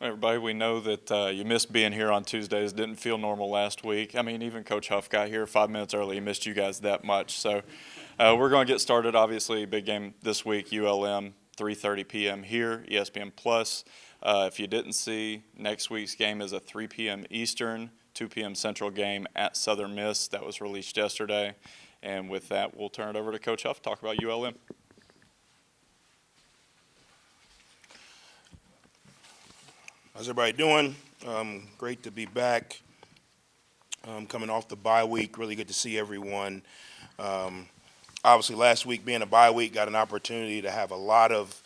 Everybody, we know that you missed being here on Tuesdays. Didn't feel normal last week. I mean, even Coach Huff got here 5 minutes early. He missed you guys that much. So we're going to get started. Obviously, big game this week, ULM, 3:30 p.m. here, ESPN Plus. If you didn't see, next week's game is a 3 p.m. Eastern, 2 p.m. Central game at Southern Miss. That was released yesterday. And with that, we'll turn it over to Coach Huff to talk about ULM. How's everybody doing? Great to be back. Coming off the bye week, really good to see everyone. Obviously, last week being a bye week, got an opportunity to have a lot of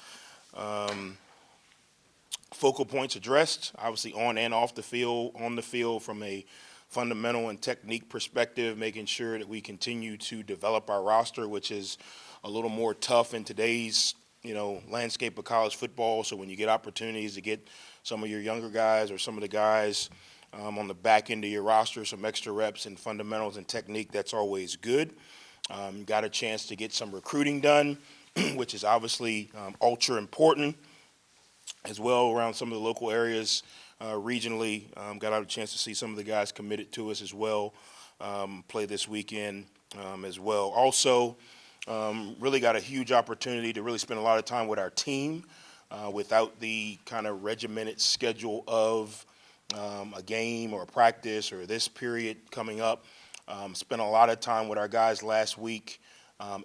focal points addressed, obviously on and off the field, on the field from a fundamental and technique perspective, making sure that we continue to develop our roster, which is a little more tough in today's landscape of college football. So when you get opportunities to get some of your younger guys or some of the guys on the back end of your roster, some extra reps and fundamentals and technique, that's always good. Got a chance to get some recruiting done, which is obviously ultra important as well around some of the local areas regionally. Got out a chance to see some of the guys committed to us as well play this weekend as well. Also, really got a huge opportunity to really spend a lot of time with our team without the kind of regimented schedule of a game or a practice or this period coming up. Spent a lot of time with our guys last week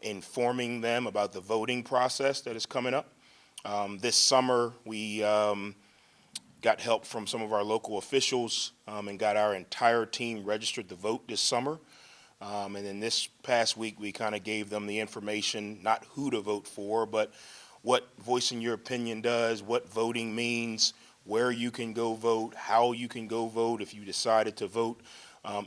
informing them about the voting process that is coming up. This summer, we got help from some of our local officials and got our entire team registered to vote this summer. And then this past week, we kind of gave them the information, not who to vote for, but what voicing your opinion does, what voting means, where you can go vote, how you can go vote if you decided to vote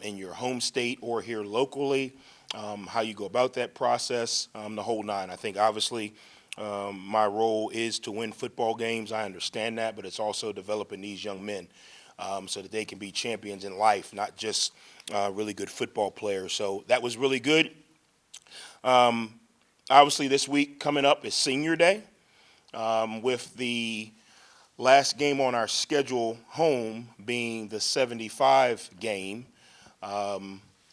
in your home state or here locally, how you go about that process, the whole nine. I think obviously my role is to win football games. I understand that, but it's also developing these young men so that they can be champions in life, not just really good football players. So that was really good. Obviously, this week coming up is Senior Day. With the last game on our schedule home being the 75 game,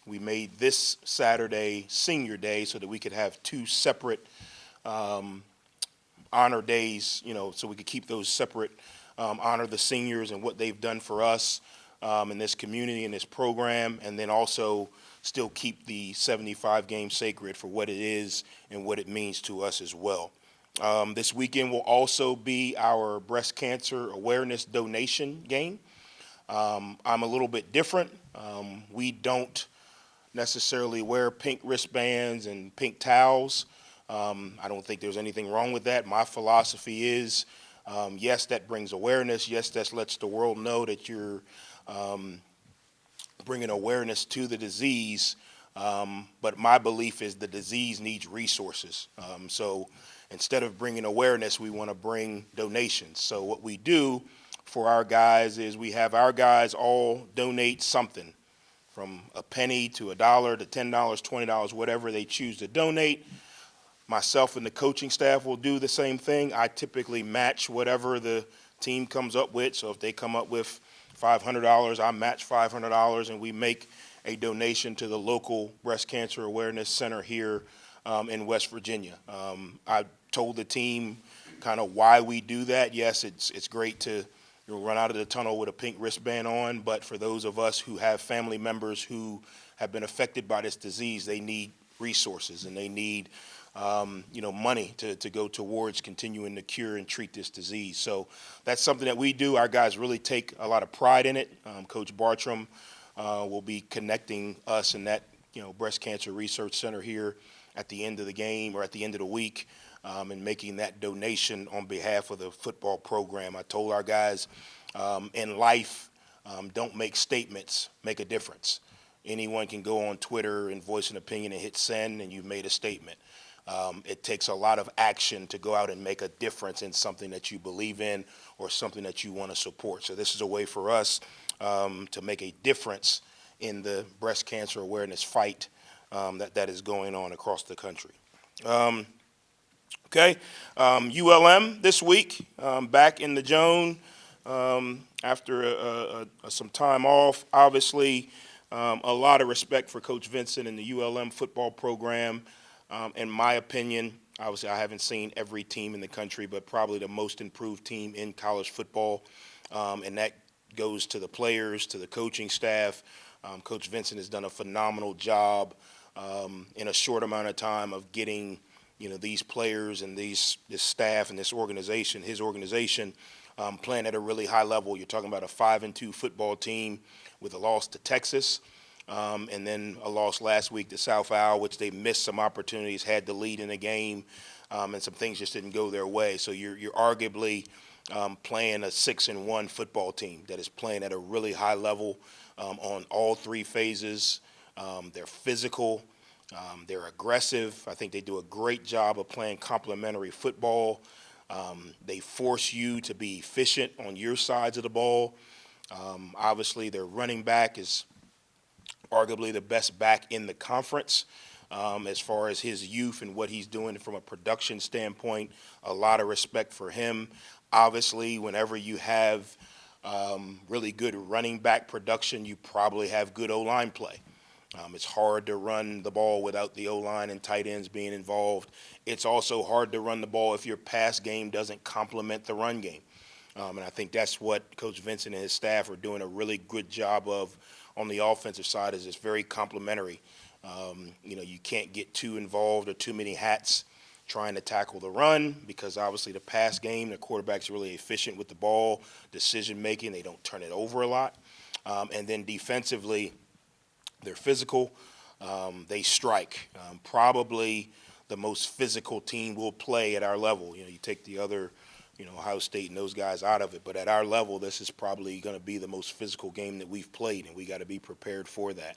we made this Saturday Senior Day so that we could have two separate honor days, so we could keep those separate, honor the seniors and what they've done for us in this community and this program, and then also still keep the 75 game sacred for what it is and what it means to us as well. This weekend will also be our breast cancer awareness donation game. I'm a little bit different. We don't necessarily wear pink wristbands and pink towels. I don't think there's anything wrong with that. My philosophy is, yes, that brings awareness. Yes, that lets the world know that you're bringing awareness to the disease. But my belief is the disease needs resources. So instead of bringing awareness, we want to bring donations. So what we do for our guys is we have our guys all donate something, from a penny to $1 to $10, $20, whatever they choose to donate. Myself and the coaching staff will do the same thing. I typically match whatever the team comes up with. So if they come up with $500, I match $500, and we make a donation to the local breast cancer awareness center here in West Virginia. I told the team kind of why we do that. Yes, it's great to run out of the tunnel with a pink wristband on, but for those of us who have family members who have been affected by this disease, they need resources and they need money to go towards continuing to cure and treat this disease. So that's something that we do. Our guys really take a lot of pride in it. Coach Bartram will be connecting us in that breast cancer research center here at the end of the game or at the end of the week, and making that donation on behalf of the football program. I told our guys in life, don't make statements, make a difference. Anyone can go on Twitter and voice an opinion and hit send, and you've made a statement. It takes a lot of action to go out and make a difference in something that you believe in or something that you want to support. So this is a way for us to make a difference in the breast cancer awareness fight that is going on across the country. ULM this week, back in the Joan. after some time off. Obviously, a lot of respect for Coach Vincent and the ULM football program. In my opinion, obviously I haven't seen every team in the country, but probably the most improved team in college football. And that goes to the players, to the coaching staff. Coach Vincent has done a phenomenal job in a short amount of time of getting these players and this staff and his organization playing at a really high level. You're talking about a 5-2 football team with a loss to Texas, and then a loss last week to South Al, which they missed some opportunities, had the lead in the game, and some things just didn't go their way. So you're arguably playing a 6-1 football team that is playing at a really high level on all three phases. They're physical. They're aggressive. I think they do a great job of playing complementary football. They force you to be efficient on your sides of the ball. Obviously, their running back is arguably the best back in the conference as far as his youth and what he's doing from a production standpoint. A lot of respect for him. Obviously, whenever you have really good running back production, you probably have good O-line play. It's hard to run the ball without the O-line and tight ends being involved. It's also hard to run the ball if your pass game doesn't complement the run game. And I think that's what Coach Vincent and his staff are doing a really good job of on the offensive side. Is it's very complementary. You can't get too involved or too many hats trying to tackle the run because obviously the pass game, the quarterback's really efficient with the ball, decision making, they don't turn it over a lot. And then defensively, they're physical. They strike. Probably the most physical team will play at our level. You take the other, Ohio State and those guys out of it. But at our level, this is probably going to be the most physical game that we've played, and we got to be prepared for that.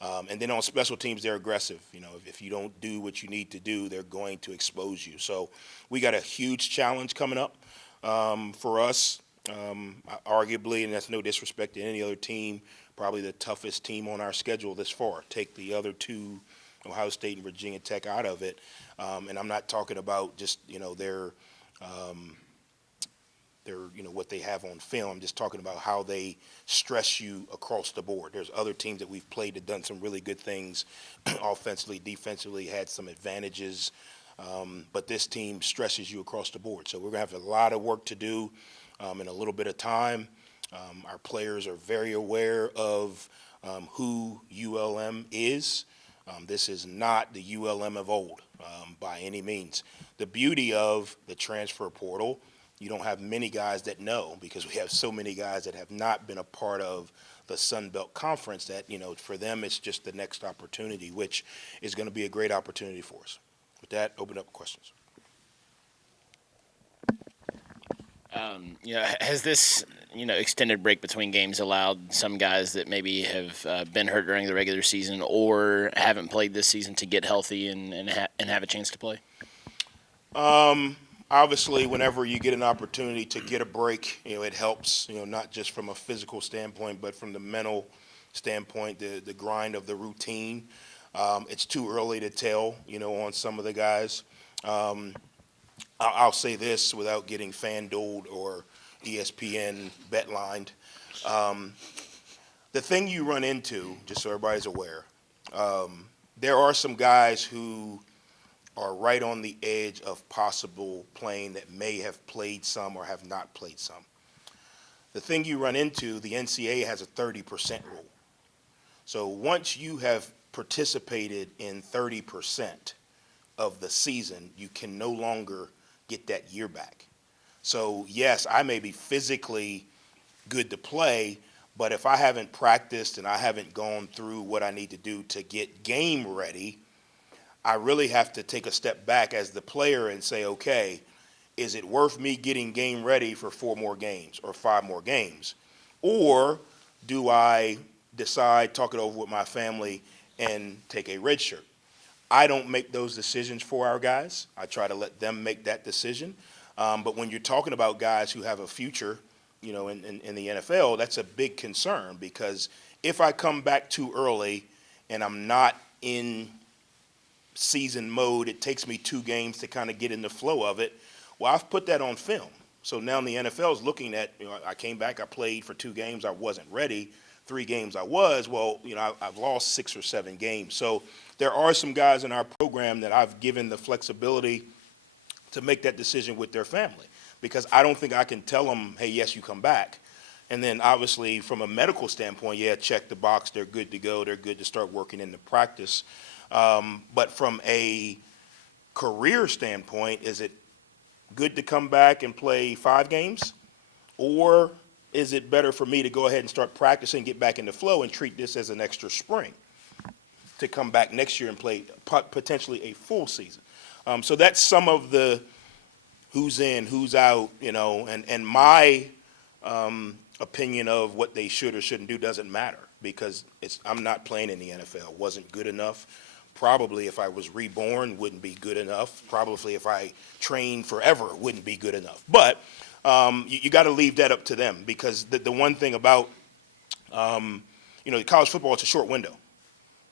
And then on special teams, they're aggressive. If you don't do what you need to do, they're going to expose you. So we got a huge challenge coming up for us. Arguably, and that's no disrespect to any other team, probably the toughest team on our schedule this far. Take the other two, Ohio State and Virginia Tech, out of it. And I'm not talking about just, their what they have on film. I'm just talking about how they stress you across the board. There's other teams that we've played that done some really good things offensively, defensively, had some advantages. But this team stresses you across the board. So we're going to have a lot of work to do in a little bit of time. Our players are very aware of who ULM is. This is not the ULM of old by any means. The beauty of the transfer portal, you don't have many guys that know because we have so many guys that have not been a part of the Sun Belt Conference that, for them it's just the next opportunity, which is going to be a great opportunity for us. With that, open up questions. Has this, extended break between games allowed some guys that maybe have been hurt during the regular season or haven't played this season to get healthy and have a chance to play? Obviously, whenever you get an opportunity to get a break, it helps, not just from a physical standpoint, but from the mental standpoint, the grind of the routine. It's too early to tell, on some of the guys. I'll say this without getting FanDueled or ESPN bet-lined. The thing you run into, just so everybody's aware, there are some guys who are right on the edge of possible playing that may have played some or have not played some. The thing you run into, the NCAA has a 30% rule. So once you have participated in 30% of the season, you can no longer get that year back. So yes, I may be physically good to play, but if I haven't practiced and I haven't gone through what I need to do to get game ready, I really have to take a step back as the player and say, okay, is it worth me getting game ready for 4 more games or 5 more games? Or do I decide, talk it over with my family, and take a red shirt? I don't make those decisions for our guys. I try to let them make that decision. But when you're talking about guys who have a future, in the NFL, that's a big concern because if I come back too early and I'm not in season mode, it takes me 2 games to kind of get in the flow of it. Well, I've put that on film. So now the NFL is looking at, I came back, I played for 2 games, I wasn't ready. 3 games I was. Well, I've lost 6 or 7 games. So there are some guys in our program that I've given the flexibility to make that decision with their family, because I don't think I can tell them, hey, yes, you come back. And then obviously from a medical standpoint, yeah, check the box, they're good to go, they're good to start working into practice. But from a career standpoint, is it good to come back and play 5 games? Or is it better for me to go ahead and start practicing, get back in the flow, and treat this as an extra spring to come back next year and play potentially a full season? So that's some of the who's in, who's out, and my opinion of what they should or shouldn't do doesn't matter, because I'm not playing in the NFL. Wasn't good enough. Probably if I was reborn, wouldn't be good enough. Probably if I trained forever, wouldn't be good enough. But you got to leave that up to them, because the one thing about college football, it's a short window.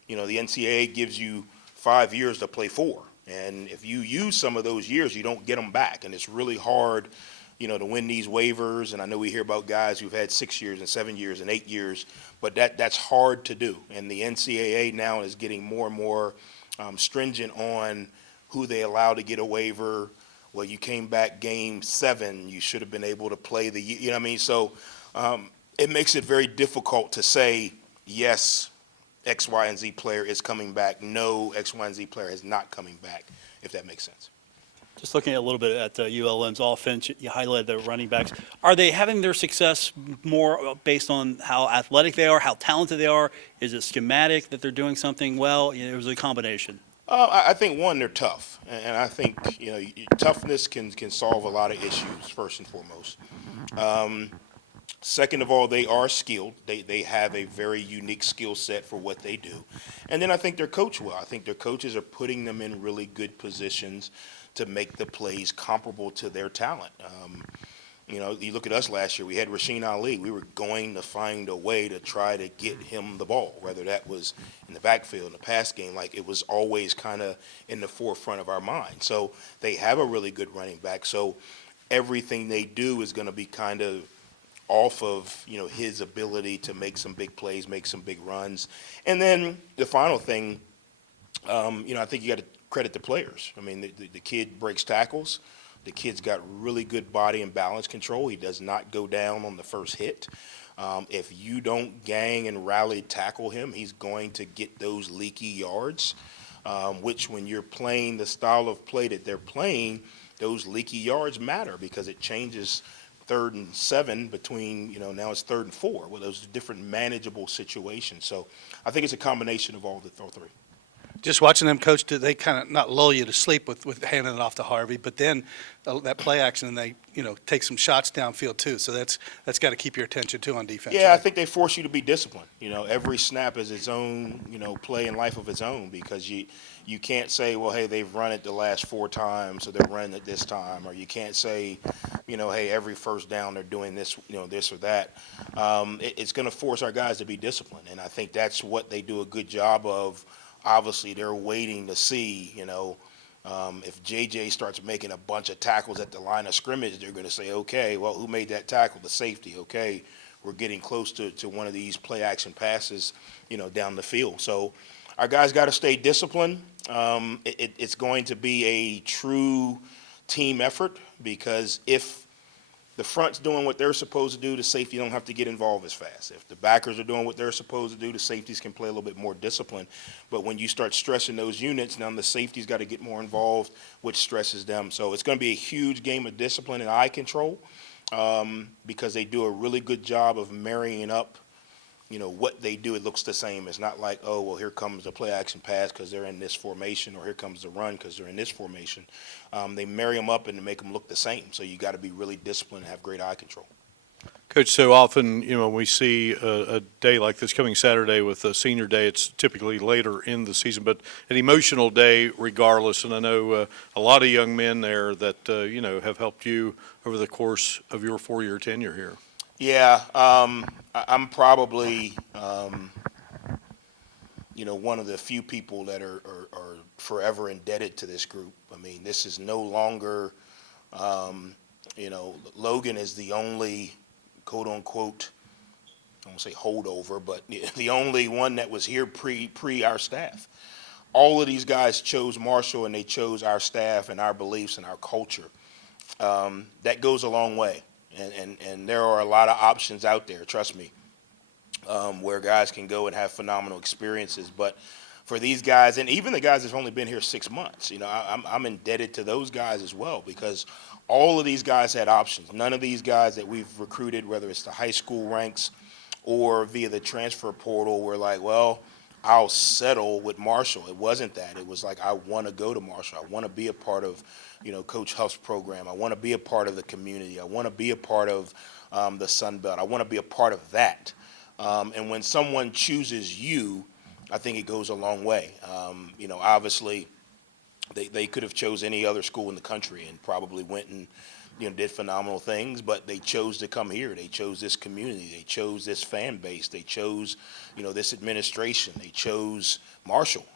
The NCAA gives you 5 years to play 4, and if you use some of those years, you don't get them back, and it's really hard, to win these waivers. And I know we hear about guys who've had 6 years and 7 years and 8 years, but that's hard to do. And the NCAA now is getting more and more stringent on who they allow to get a waiver. Well, you came back game 7, you should have been able to play the, you know what I mean? So it makes it very difficult to say, yes, X, Y, and Z player is coming back. No, X, Y, and Z player is not coming back, if that makes sense. Just looking a little bit at ULM's offense, you highlighted the running backs. Are they having their success more based on how athletic they are, how talented they are? Is it schematic that they're doing something well? It was a combination. I think, one, they're tough, and I think toughness can solve a lot of issues, first and foremost. Second of all, they are skilled. They have a very unique skill set for what they do. And then I think they're coached well. I think their coaches are putting them in really good positions to make the plays comparable to their talent. You look at us last year, we had Rasheen Ali. We were going to find a way to try to get him the ball, whether that was in the backfield, in the pass game. Like, it was always kind of in the forefront of our mind. So they have a really good running back. So everything they do is going to be kind of off of, his ability to make some big plays, make some big runs. And then the final thing, I think you got to credit the players. I mean, the kid breaks tackles. The kid's got really good body and balance control. He does not go down on the first hit. If you don't gang and rally tackle him, he's going to get those leaky yards, which, when you're playing the style of play that they're playing, those leaky yards matter, because it changes 3rd and 7 between, now it's 3rd and 4, with those different manageable situations. So I think it's a combination of all 3. Just watching them, Coach, do they kind of not lull you to sleep with handing it off to Harvey, but then that play action, and they take some shots downfield too. So that's got to keep your attention too on defense. Yeah, right? I think they force you to be disciplined. Every snap is its own, play and life of its own, because you can't say, well, hey, they've run it the last 4 times, so they're running it this time, or you can't say, hey, every first down they're doing this, this or that. It's going to force our guys to be disciplined, and I think that's what they do a good job of. Obviously, they're waiting to see, if JJ starts making a bunch of tackles at the line of scrimmage, they're going to say, okay, well, who made that tackle? The safety. Okay, we're getting close to one of these play action passes, down the field. So our guys got to stay disciplined. It's going to be a true team effort, because if the front's doing what they're supposed to do, the safety don't have to get involved as fast. If the backers are doing what they're supposed to do, the safeties can play a little bit more disciplined. But when you start stressing those units, now the safeties got to get more involved, which stresses them. So it's going to be a huge game of discipline and eye control, because they do a really good job of marrying up, what they do. It looks the same. It's not like, oh, well, here comes the play action pass because they're in this formation, or here comes the run because they're in this formation. They marry them up and make them look the same. So you got to be really disciplined and have great eye control. Coach, so often, when we see a day like this coming Saturday with a senior day, it's typically later in the season, but an emotional day regardless. And I know a lot of young men there that, have helped you over the course of your 4-year tenure here. Yeah, I'm probably, one of the few people that are forever indebted to this group. I mean, this is no longer, Logan is the only quote unquote, I won't say holdover, but the only one that was here pre our staff. All of these guys chose Marshall, and they chose our staff and our beliefs and our culture. That goes a long way, and there are a lot of options out there, trust me, where guys can go and have phenomenal experiences. But for these guys, and even the guys that've only been here 6 months, I'm indebted to those guys as well, because all of these guys had options. None of these guys that we've recruited, whether it's the high school ranks or via the transfer portal, were like, well, I'll settle with Marshall. It wasn't that. It was like, I want to go to Marshall. I want to be a part of, Coach Huff's program. I want to be a part of the community. I want to be a part of the Sun Belt. I want to be a part of that. And when someone chooses you, I think it goes a long way. Obviously, they could have chose any other school in the country and probably went and did phenomenal things, but they chose to come here. They chose this community. They chose this fan base. They chose, this administration. They chose Marshall.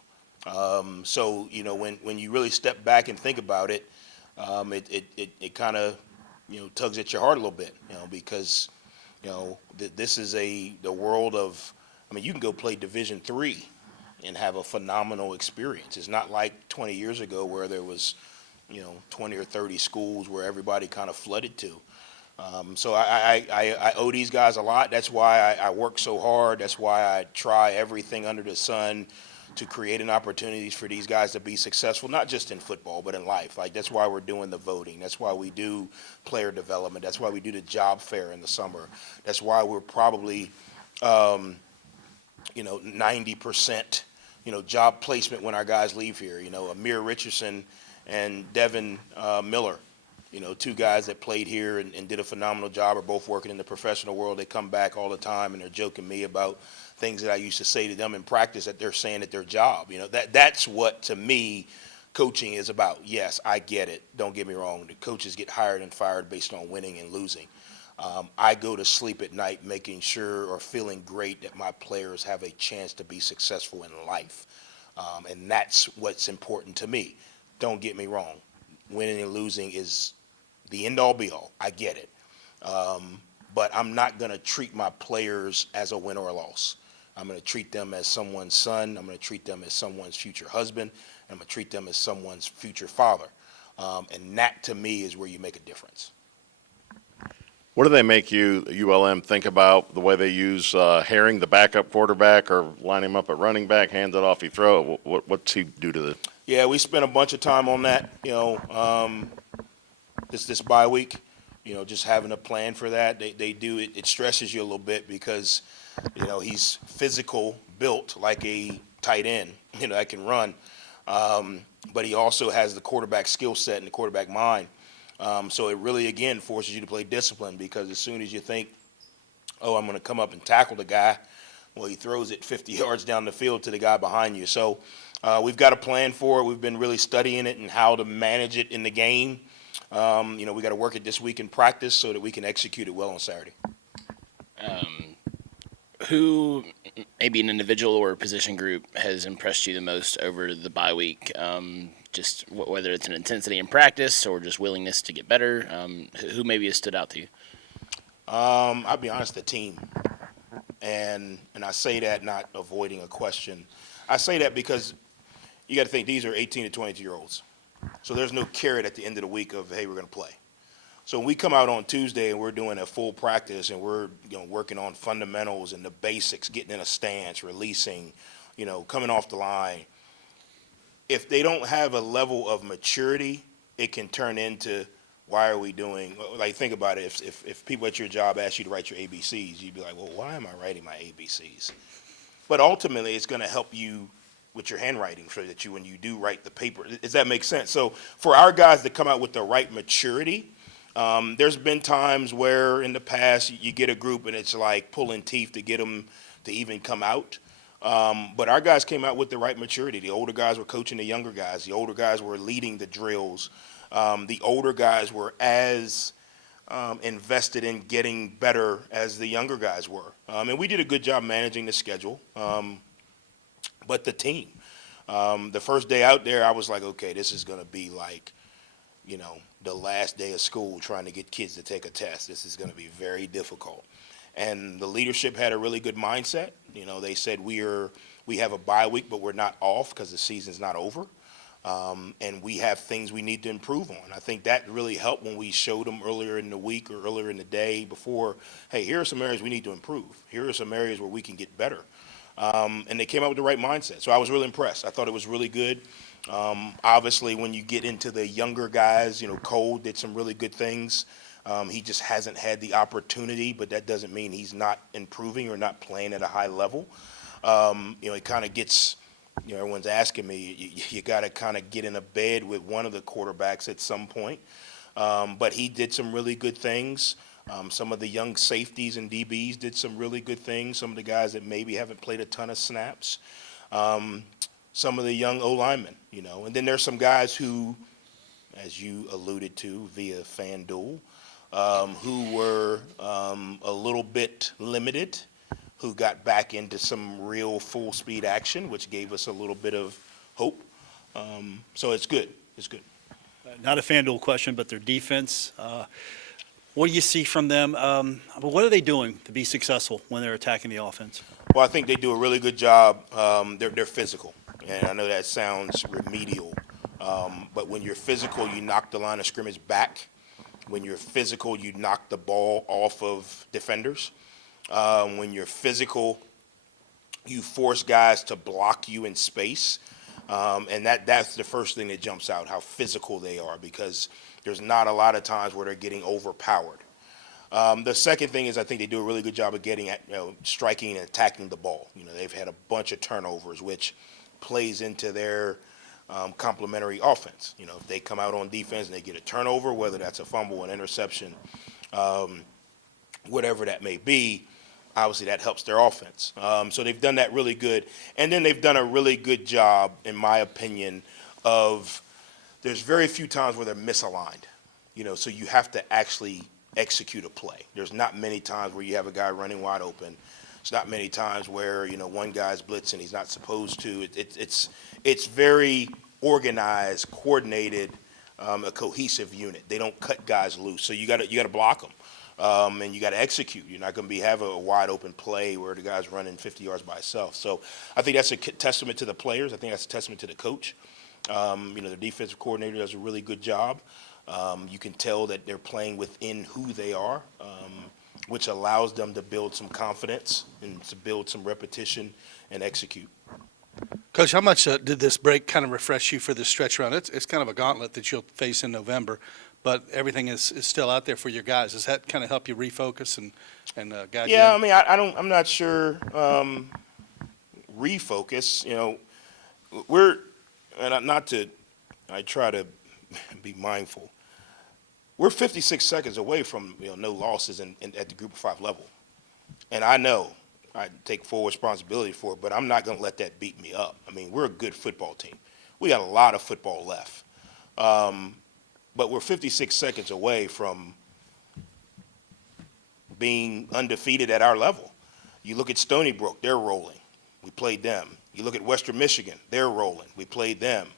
So when you really step back and think about it, it kind of tugs at your heart a little bit, because this is the world of. I mean, you can go play Division III and have a phenomenal experience. It's not like 20 years ago where there was 20 or 30 schools where everybody kind of flooded to. So I owe these guys a lot. That's why I work so hard. That's why I try everything under the sun to create an opportunities for these guys to be successful, not just in football, but in life. Like, that's why we're doing the voting. That's why we do player development. That's why we do the job fair in the summer. That's why we're probably, 90%, job placement when our guys leave here. Amir Richardson and Devin Miller, two guys that played here and did a phenomenal job, are both working in the professional world. They come back all the time, and they're joking me about things that I used to say to them in practice that they're saying at their job. That's what, to me, coaching is about. Yes, I get it. Don't get me wrong. The coaches get hired and fired based on winning and losing. I go to sleep at night making sure, or feeling great, that my players have a chance to be successful in life. And that's what's important to me. Don't get me wrong. Winning and losing is the end-all, be-all. I get it. But I'm not going to treat my players as a win or a loss. I'm going to treat them as someone's son. I'm going to treat them as someone's future husband. I'm going to treat them as someone's future father. And that, to me, is where you make a difference. What do they make you, ULM, think about the way they use Herring, the backup quarterback, or line him up at running back, hand it off, he throw it? What's he do to the? Yeah, we spent a bunch of time on that, this bye week, just having a plan for that. They do it. It stresses you a little bit because, he's physical, built like a tight end, that can run. But he also has the quarterback skill set and the quarterback mind. So it really, again, forces you to play discipline, because as soon as you think, oh, I'm going to come up and tackle the guy, well, he throws it 50 yards down the field to the guy behind you. So we've got a plan for it. We've been really studying it and how to manage it in the game. We got to work it this week in practice so that we can execute it well on Saturday. Who, maybe an individual or a position group, has impressed you the most over the bye week? Just whether it's an intensity in practice or just willingness to get better. Who maybe has stood out to you? I'll be honest, the team. And I say that not avoiding a question. I say that because you got to think these are 18 to 22-year-olds. So there's no carrot at the end of the week of, hey, we're going to play. So when we come out on Tuesday and we're doing a full practice and we're working on fundamentals and the basics, getting in a stance, releasing, coming off the line, if they don't have a level of maturity, it can turn into, why are we doing, like, think about it. If people at your job ask you to write your ABCs, you'd be like, well, why am I writing my ABCs? But ultimately, it's going to help you with your handwriting so that when you do write the paper, does that make sense? So for our guys to come out with the right maturity, there's been times where in the past you get a group and it's like pulling teeth to get them to even come out. But our guys came out with the right maturity. The older guys were coaching the younger guys. The older guys were leading the drills. The older guys were as invested in getting better as the younger guys were. And we did a good job managing the schedule. But the team, the first day out there, I was like, okay, this is going to be like the last day of school trying to get kids to take a test. This is going to be very difficult. And the leadership had a really good mindset. They said we have a bye week, but we're not off because the season's not over. And we have things we need to improve on. I think that really helped when we showed them earlier in the week or earlier in the day before, hey, here are some areas we need to improve. Here are some areas where we can get better. And they came up with the right mindset. So I was really impressed. I thought it was really good. Obviously, when you get into the younger guys, Cole did some really good things. He just hasn't had the opportunity, but that doesn't mean he's not improving or not playing at a high level. It kind of gets, everyone's asking me, you got to kind of get in a bed with one of the quarterbacks at some point. But he did some really good things. Some of the young safeties and DBs did some really good things. Some of the guys that maybe haven't played a ton of snaps. Some of the young O-linemen, And then there's some guys who, as you alluded to via FanDuel, who were a little bit limited, who got back into some real full-speed action, which gave us a little bit of hope. So it's good. It's good. Not a FanDuel question, but their defense. What do you see from them? What are they doing to be successful when they're attacking the offense? Well, I think they do a really good job. They're physical, and I know that sounds remedial, but when you're physical, you knock the line of scrimmage back. When you're physical, you knock the ball off of defenders. When you're physical, you force guys to block you in space. And that's the first thing that jumps out, how physical they are, because there's not a lot of times where they're getting overpowered. The second thing is I think they do a really good job of getting at, striking and attacking the ball. They've had a bunch of turnovers, which plays into their complementary offense. If they come out on defense and they get a turnover, whether that's a fumble, an interception, whatever that may be, obviously that helps their offense. So they've done that really good. And then they've done a really good job, in my opinion, of there's very few times where they're misaligned. So you have to actually execute a play. There's not many times where you have a guy running wide open. It's not many times where, one guy's blitzing, he's not supposed to. It's very organized, coordinated, a cohesive unit. They don't cut guys loose. So you got to block them. And you got to execute. You're not going to have a wide open play where the guy's running 50 yards by himself. So I think that's a testament to the players. I think that's a testament to the coach. The defensive coordinator does a really good job. You can tell that they're playing within who they are, which allows them to build some confidence and to build some repetition and execute. Coach, how much did this break kind of refresh you for this stretch run? It's kind of a gauntlet that you'll face in November, but everything is still out there for your guys. Does that kind of help you refocus and guide you? Yeah, I mean, I'm not sure. Refocus, I try to be mindful. We're 56 seconds away from no losses at the Group of 5 level, and I know I take full responsibility for it, but I'm not going to let that beat me up. I mean, we're a good football team. We got a lot of football left, but we're 56 seconds away from being undefeated at our level. You look at Stony Brook, they're rolling. We played them. You look at Western Michigan, they're rolling. We played them.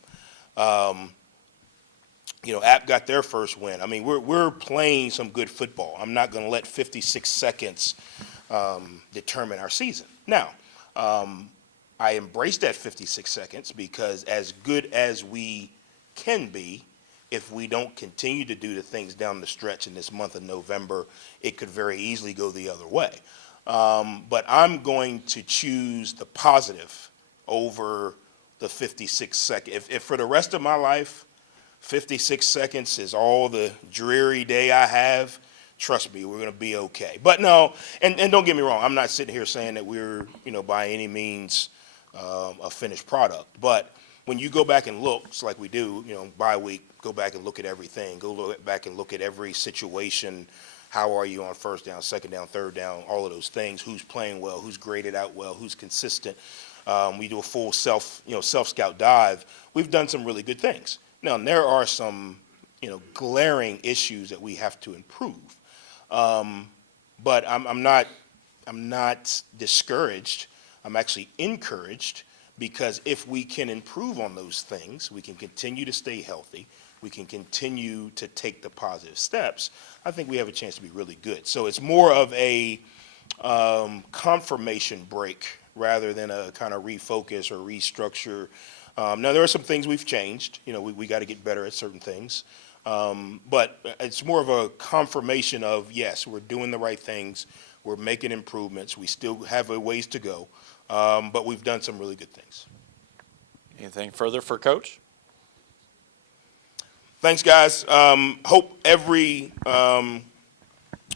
App got their first win. I mean, we're playing some good football. I'm not going to let 56 seconds determine our season. Now, I embrace that 56 seconds because as good as we can be, if we don't continue to do the things down the stretch in this month of November, it could very easily go the other way. But I'm going to choose the positive over the 56 seconds. If for the rest of my life, 56 seconds is all the dreary day I have, trust me, we're going to be okay. But no, and don't get me wrong, I'm not sitting here saying that we're, by any means a finished product. But when you go back and look, it's like we do, bye week, go back and look at everything. Back and look at every situation. How are you on first down, second down, third down, all of those things. Who's playing well, who's graded out well, who's consistent. We do a full self-scout dive. We've done some really good things. Now, there are some, glaring issues that we have to improve. But I'm not discouraged. I'm actually encouraged because if we can improve on those things, we can continue to stay healthy. we can continue to take the positive steps, I think we have a chance to be really good. So it's more of a confirmation break rather than a kind of refocus or restructure. Now, there are some things we've changed. You know, we got to get better at certain things. But it's more of a confirmation of, yes, we're doing the right things. We're making improvements. We still have a ways to go. But we've done some really good things. Anything further for Coach? Thanks, guys. Hope every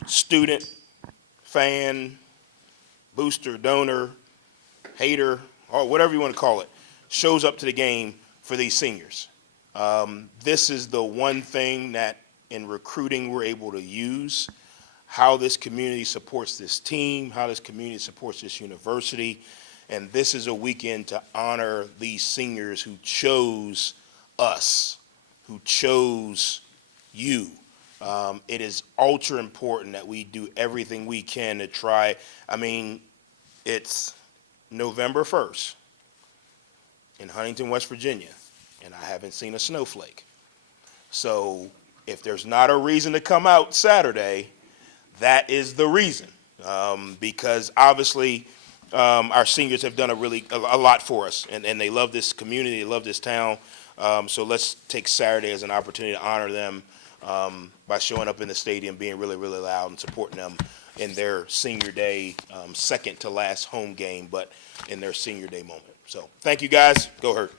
student, fan, booster, donor, hater, or whatever you want to call it, shows up to the game for these seniors. This is the one thing that in recruiting we're able to use, how this community supports this team, how this community supports this university, and this is a weekend to honor these seniors who chose us, who chose you. It is ultra important that we do everything we can to try. I mean, it's November 1st in Huntington, West Virginia, and I haven't seen a snowflake. So if there's not a reason to come out Saturday, that is the reason. Because obviously our seniors have done a lot for us, and they love this community, they love this town. So let's take Saturday as an opportunity to honor them by showing up in the stadium, being really, really loud, and supporting them in their senior day, second to last home game, but in their senior day moment. So thank you, guys. Go Herd.